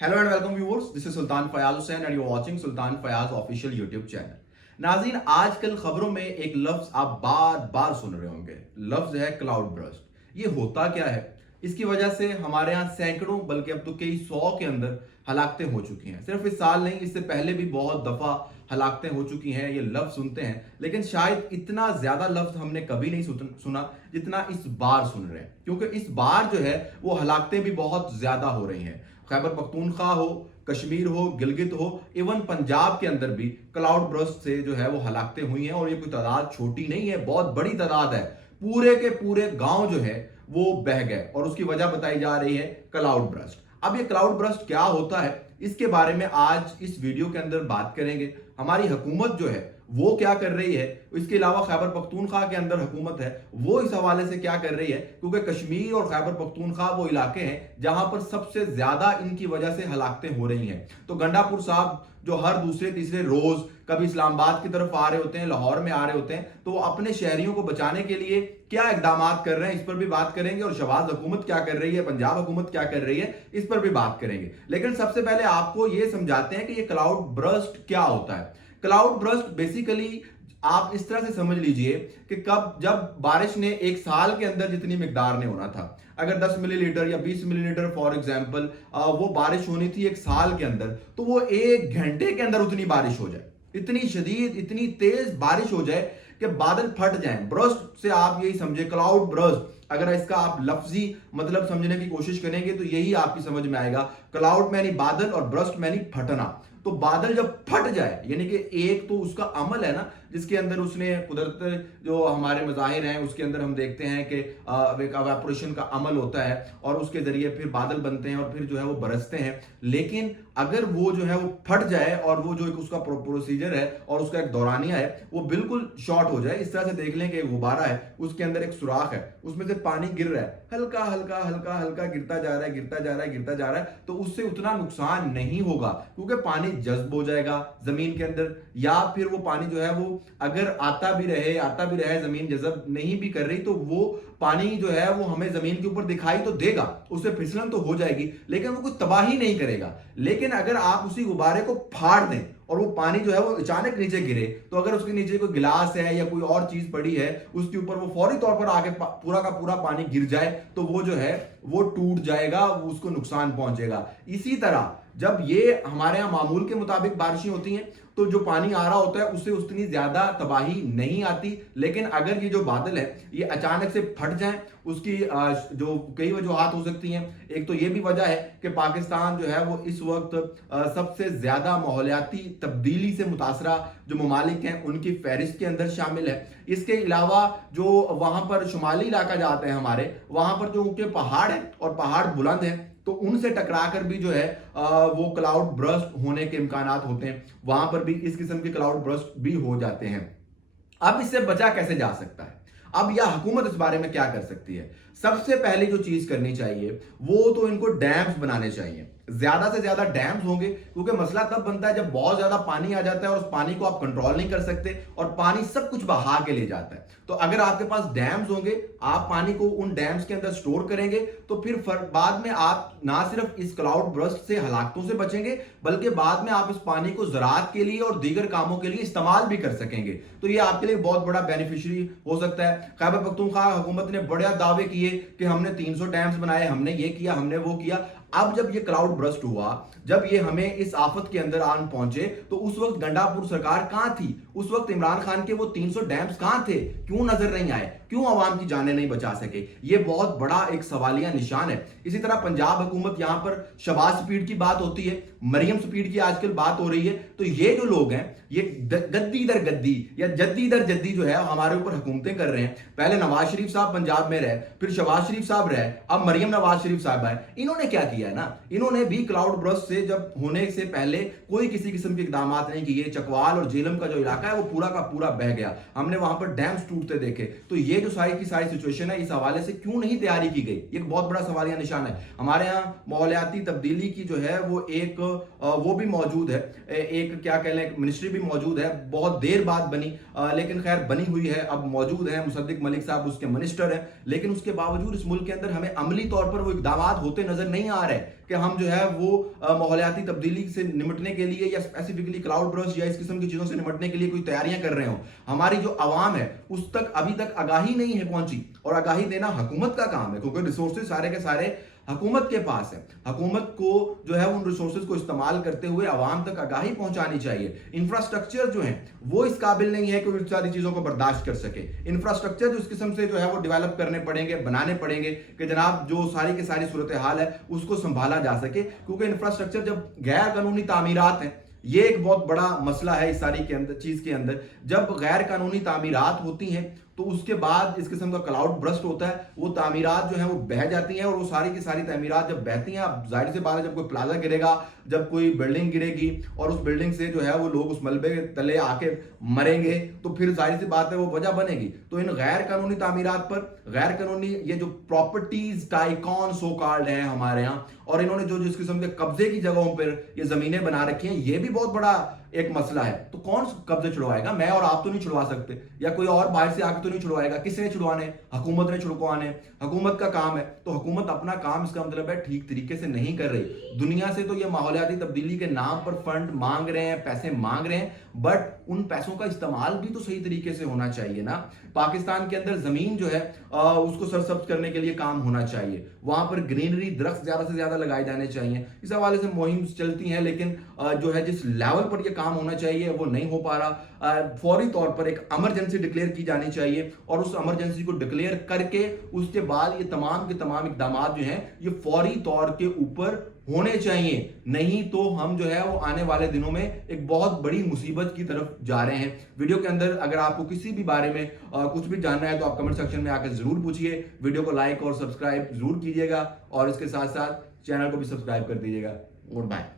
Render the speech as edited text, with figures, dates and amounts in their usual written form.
Hello and welcome viewers, this is Sultan Fayyaz Hussain and you are watching Sultan Fayyaz official YouTube channel. नाज़रीन, आजकल खबरों में एक लफ्ज आप बार बार सुन रहे होंगे। लफ्ज है क्लाउड बर्स्ट। ये होता क्या है? इसकी वजह से हमारे यहाँ सैकड़ों बल्कि अब तो कई सौ के अंदर हलाकतें हो चुकी हैं। सिर्फ इस साल नहीं, इससे पहले भी बहुत दफा हलाकतें हो चुकी हैं। ये लफ्ज सुनते हैं, लेकिन शायद इतना ज्यादा लफ्ज हमने कभी नहीं सुना जितना इस बार सुन रहे हैं, क्योंकि इस बार जो है वो हलाकतें भी बहुत ज्यादा हो रही हैं। खैबर पख्तूनख्वा हो, कश्मीर हो, गिलगित हो, इवन पंजाब के अंदर भी क्लाउड बर्स्ट से जो है वो हलाकतें हुई हैं। और ये कोई तादाद छोटी नहीं है, बहुत बड़ी तादाद है। पूरे के पूरे गांव जो है वो बह गए और उसकी वजह बताई जा रही है क्लाउड बर्स्ट। अब ये क्लाउड बर्स्ट क्या होता है, इसके बारे में आज इस वीडियो के अंदर बात करेंगे। हमारी हुकूमत जो है वो क्या कर रही है, इसके अलावा खैबर पख्तूनख्वा के अंदर हुकूमत है वो इस हवाले से क्या कर रही है, क्योंकि कश्मीर और खैबर पख्तूनख्वा वो इलाके हैं जहां पर सबसे ज्यादा इनकी वजह से हलाकतें हो रही हैं। तो गंडापुर साहब जो हर दूसरे तीसरे रोज कभी इस्लामाबाद की तरफ आ रहे होते हैं, लाहौर में आ रहे होते हैं, तो वो अपने शहरियों को बचाने के लिए क्या इकदाम कर रहे हैं, इस पर भी बात करेंगे। और शहबाज हुकूमत क्या कर रही है, पंजाब हुकूमत क्या कर रही है, इस पर भी बात करेंगे। लेकिन सबसे पहले आपको ये समझाते हैं कि ये क्लाउड बर्स्ट क्या होता है। क्लाउड बर्स्ट बेसिकली आप इस तरह से समझ लीजिए कि जब बारिश ने एक साल के अंदर जितनी मिकदार ने होना था, अगर 10 मिलीलीटर या 20 मिलीलीटर फॉर एग्जांपल वो बारिश होनी थी एक साल के अंदर, तो वो एक घंटे के अंदर उतनी बारिश हो जाए, इतनी शदीद इतनी तेज बारिश हो जाए कि बादल फट जाएं। ब्रस्ट से आप यही समझे, क्लाउड ब्रस्ट, अगर इसका आप लफ्जी मतलब समझने की कोशिश करेंगे तो यही आपकी समझ में आएगा। क्लाउड मैनी बादल और ब्रस्ट मैनी फटना। तो बादल जब फट जाए, यानी कि एक तो उसका अमल है ना, जिसके अंदर उसने कुदरत जो हमारे मज़ाहिर हैं उसके अंदर हम देखते हैं कि एवापोरेशन का अमल होता है और उसके जरिए फिर बादल बनते हैं और फिर जो है वो बरसते हैं। लेकिन अगर वो जो है वो फट जाए और वो जो एक उसका प्रोसीजर है और उसका एक दौरानिया है वो बिल्कुल शॉर्ट हो जाए, इस तरह से देख लें कि एक गुब्बारा है, उसके अंदर एक सुराख है, उसमें से पानी गिर रहा है, हल्का हल्का हल्का हल्का गिरता जा रहा है, गिरता जा रहा है, गिरता जा रहा है, तो उससे उतना नुकसान नहीं होगा क्योंकि पानी जज्ब हो जाएगा जमीन के अंदर। या फिर वो पानी जो है वो अगर आता भी रहे, जमीन जज्ब नहीं भी कर रही, तो वो पानी जो है वो हमें जमीन के ऊपर दिखाई तो देगा, उससे फिसलन तो हो जाएगी, लेकिन वो कोई तबाही नहीं करेगा। लेकिन अगर आप उसी गुब्बारे को फाड़ दें और वो पानी जो है वो अचानक नीचे गिरे, तो अगर उसके नीचे कोई गिलास है या कोई और चीज पड़ी है उसके ऊपर वो फौरी तौर पर आके पूरा का पूरा पानी गिर जाए, तो वो जो है वो टूट जाएगा, उसको नुकसान पहुंचेगा। इसी तरह जब ये हमारे यहाँ मामूल के मुताबिक बारिशें होती हैं तो जो पानी आ रहा होता है उससे उतनी ज्यादा तबाही नहीं आती। लेकिन अगर ये जो बादल है ये अचानक से फट जाए, उसकी जो कई वजूहात हो सकती हैं। एक तो ये भी वजह है कि पाकिस्तान जो है वो इस वक्त सबसे ज्यादा माहौलियाती तब्दीली से मुतासरा जो ममालिक हैं उनकी फहरिस्त के अंदर शामिल है। इसके अलावा जो वहां पर शुमाली इलाका जाते हैं हमारे, वहां पर जो उनके पहाड़ हैं और पहाड़ बुलंद हैं, तो उनसे टकरा कर भी जो है वो क्लाउड बर्स्ट होने के इम्कानात होते हैं। वहां पर भी इस किस्म के क्लाउड बर्स्ट भी हो जाते हैं। अब इससे बचा कैसे जा सकता है? अब यह हुकूमत इस बारे में क्या कर सकती है? सबसे पहले जो चीज करनी चाहिए वो तो इनको डैम्स बनाने चाहिए। ज्यादा से ज्यादा डैम्स होंगे, क्योंकि मसला तब बनता है जब बहुत ज्यादा पानी आ जाता है और उस पानी को आप कंट्रोल नहीं कर सकते और पानी सब कुछ बहा के ले जाता है। तो अगर आपके पास डैम्स होंगे, आप पानी को उन डैम्स के अंदर स्टोर करेंगे, तो फिर बाद में आप ना सिर्फ इस क्लाउड बर्स्ट से हलाकतों से बचेंगे, बल्कि बाद में आप इस पानी को ज़राअत के लिए और दीगर कामों के लिए इस्तेमाल भी कर सकेंगे। तो ये आपके लिए बहुत बड़ा बेनिफिशियरी हो सकता है। खैबर पख्तूनख्वा हुकूमत ने बड़े दावे किए कि हमने 300 डैम्स बनाए, हमने ये किया, हमने वो किया। अब जब ये क्लाउड बर्स्ट हुआ, जब ये हमें इस आफत के अंदर आन पहुंचे, तो उस वक्त गंडापुर सरकार कहां थी? उस वक्त इमरान खान के वो 300 डैम्स कहां थे? क्यों नजर नहीं आए? क्यों आवाम की जानें नहीं बचा सके? ये बहुत बड़ा एक सवालिया निशान है। इसी तरह पंजाब हुकूमत, यहां पर शहबाज स्पीड की बात होती है, मरियम स्पीड की आजकल बात हो रही है। तो ये जो लोग हैं ये गद्दी दर गद्दी या जद्दी दर जद्दी जो है हमारे ऊपर हुकूमतें कर रहे हैं। पहले नवाज शरीफ साहब पंजाब में रहे, फिर शहबाज शरीफ साहब रहे, अब मरियम नवाज शरीफ साहब आए। इन्होंने क्या किया है ना, इन्होंने भी क्लाउड बर्स्ट से जब होने से पहले कोई किसी किस्म के इकदाम नहीं किए। चकवाल और झेलम का जो इलाका है वो पूरा का पूरा बह गया, हमने वहां पर डैम्स टूटते देखे। तो ये जो सारी की सारी सिचुएशन है, इस हवाले से क्यों नहीं तैयारी की गई, एक बहुत बड़ा सवालिया निशान है। हमारे यहाँ माहौलियाती तब्दीली की जो है वो एक वो भी मौजूद है, एक क्या कह लें मिनिस्ट्री भी मौजूद है, बहुत देर बाद बनी, लेकिन खैर बनी हुई है, अब मौजूद है। मुसद्दिक मलिक साहब उसके मिनिस्टर हैं, लेकिन उसके बावजूद इस मुल्क के अंदर हमें अमली तौर पर वो इकदाम होते नजर नहीं आ रहे कि हम जो है वो माहौलियाती तब्दीली से निपटने के लिए या स्पेसिफिकली क्लाउड बर्स्ट या इस किस्म की चीज़ों से निपटने के लिए कोई तैयारियां कर रहे हो। हमारी जो आवाम है उस तक अभी तक आगाही नहीं है पहुंची, और आगाही देना हुकूमत का काम है, क्योंकि रिसोर्सेज सारे के सारे हुकूमत के पास है। हुकूमत को जो है उन रिसोर्सेज को इस्तेमाल करते हुए आवाम तक आगाही पहुंचानी चाहिए। इंफ्रास्ट्रक्चर जो है वो इस काबिल नहीं है कि उन सारी चीज़ों को बर्दाश्त कर सके। इंफ्रास्ट्रक्चर जो इस किस्म से जो है वो डेवलप करने पड़ेंगे, बनाने पड़ेंगे कि जनाब जो सारी की सारी सूरत हाल है उसको संभाला जा सके, क्योंकि इंफ्रास्ट्रक्चर जब गैर कानूनी तामीरात हैं, ये एक बहुत बड़ा मसला है इस सारी के अंदर चीज़ के अंदर। जब गैर कानूनी तामीरात होती हैं तो उसके बाद इस किस्म का क्लाउड ब्रस्ट होता है, वो तामीरात जो है वो बह जाती हैं, और वो सारी की सारी तामीरात जब बहती हैं, अब जाहिर सी बात है जब कोई प्लाजा गिरेगा, जब कोई बिल्डिंग गिरेगी और उस बिल्डिंग से जो है वो लोग उस मलबे के तले आके मरेंगे, तो फिर जाहिर सी बात है वो वजह बनेगी। तो इन गैर कानूनी तामीरात पर गैर कानूनी ये जो प्रॉपर्टीज टाइकॉन सो कॉल्ड हैं हमारे यहाँ, और इन्होंने जो जिस किस्म के कब्जे की जगहों पर ये जमीनें बना रखी हैं, ये भी बहुत बड़ा एक मसला है। तो कौन कब्जे छुड़वाएगा? मैं और आप तो नहीं छुड़वा सकते, या कोई और बाहर से आके तो नहीं छुड़वाएगा। किसने छुड़वाने? हुकूमत ने छुड़वाने, हुकूमत का काम है। तो हुकूमत अपना काम, इसका मतलब है, ठीक तरीके से नहीं कर रही। दुनिया से तो ये माहौलियाती तब्दीली के नाम पर फंड मांग रहे हैं, पैसे मांग रहे हैं, बट उन पैसों का इस्तेमाल भी तो सही तरीके से होना चाहिए ना। पाकिस्तान के अंदर जमीन जो है उसको सरसब्ज करने के लिए काम होना चाहिए, वहां पर ग्रीनरी, दरख्त ज्यादा से ज्यादा लगाए जाने चाहिए। इस हवाले से मुहिम चलती हैं, लेकिन जो है जिस लेवल पर यह काम होना चाहिए वो नहीं हो पा रहा। फौरी तौर पर एक इमरजेंसी डिक्लेयर की जानी चाहिए, और उस इमरजेंसी को डिक्लेयर करके उसके बाद ये तमाम के तमाम इकदाम जो हैं ये फौरी तौर के ऊपर होने चाहिए। नहीं तो हम जो है वो आने वाले दिनों में एक बहुत बड़ी मुसीबत की तरफ जा रहे हैं। वीडियो के अंदर अगर आपको किसी भी बारे में कुछ भी जानना है तो आप कमेंट सेक्शन में आकर जरूर पूछिए। वीडियो को लाइक और सब्सक्राइब जरूर कीजिएगा, और इसके साथ साथ चैनल को भी सब्सक्राइब कर दीजिएगा। Good bye.